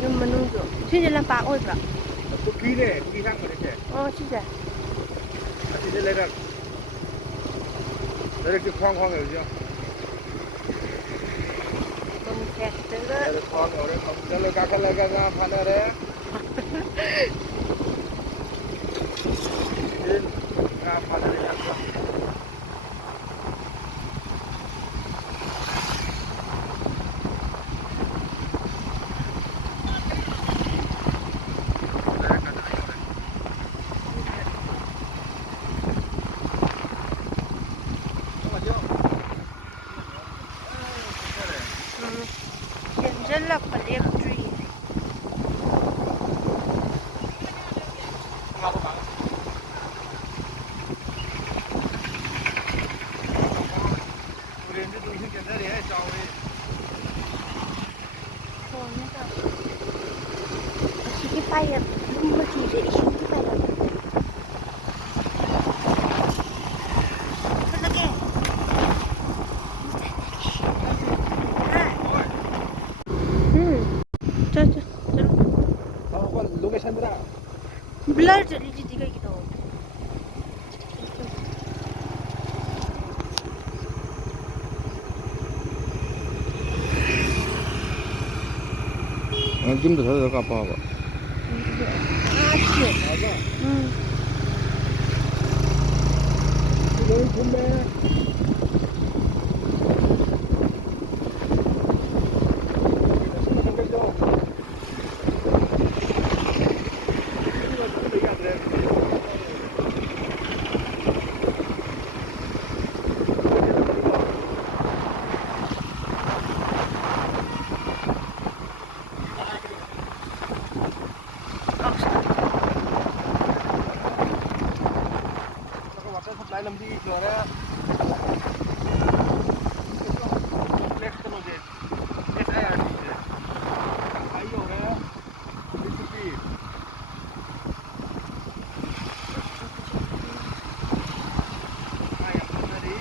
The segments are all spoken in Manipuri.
Nhưng mà nung rồi. Xin làm bạc ôi bạc. Ký này, ký thang ở đây. Xin chào. Xin lên đây. Đây là cái khoang ở chưa? Không kẹt tới đó. Khoang ở đây, không. Đây là các cái phan ở đây. Đến phan ở đây. Rất là phải liệp trì. Cái tay à, mà chỉ để xuống cái tay là thật là kìa. Cho location बता ब्लर चली जी गई तो 지금도 저기서 가봐봐. 맞아. 너무 좋네. Supply làm gì rồi đó. Complex cái gì? SIRT. Ai rồi đó. Recipe. Ai ăn cái gì?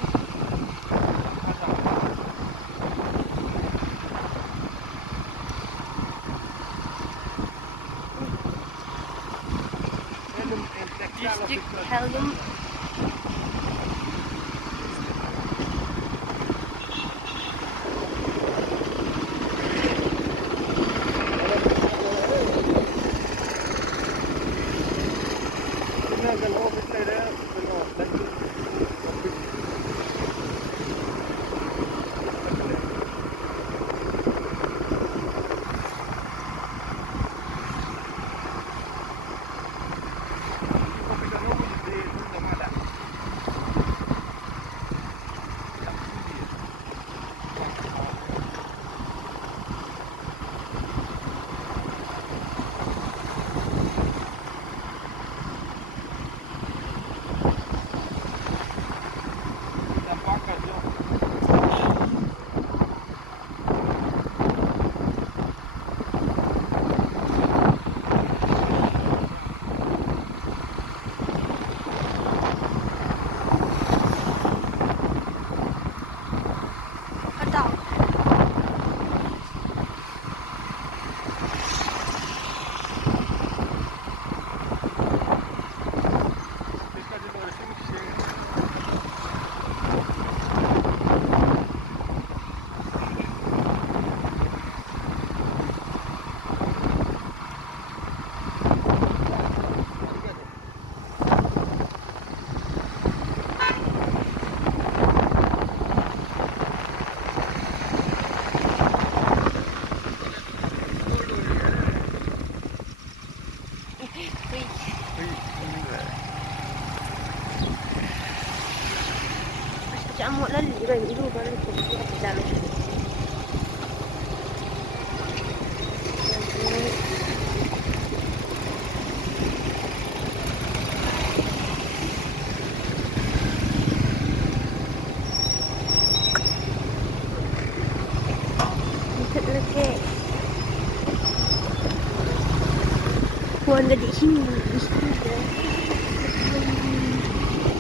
Helium. Facciamo la lira in giù per il computer. Buồn là đi xin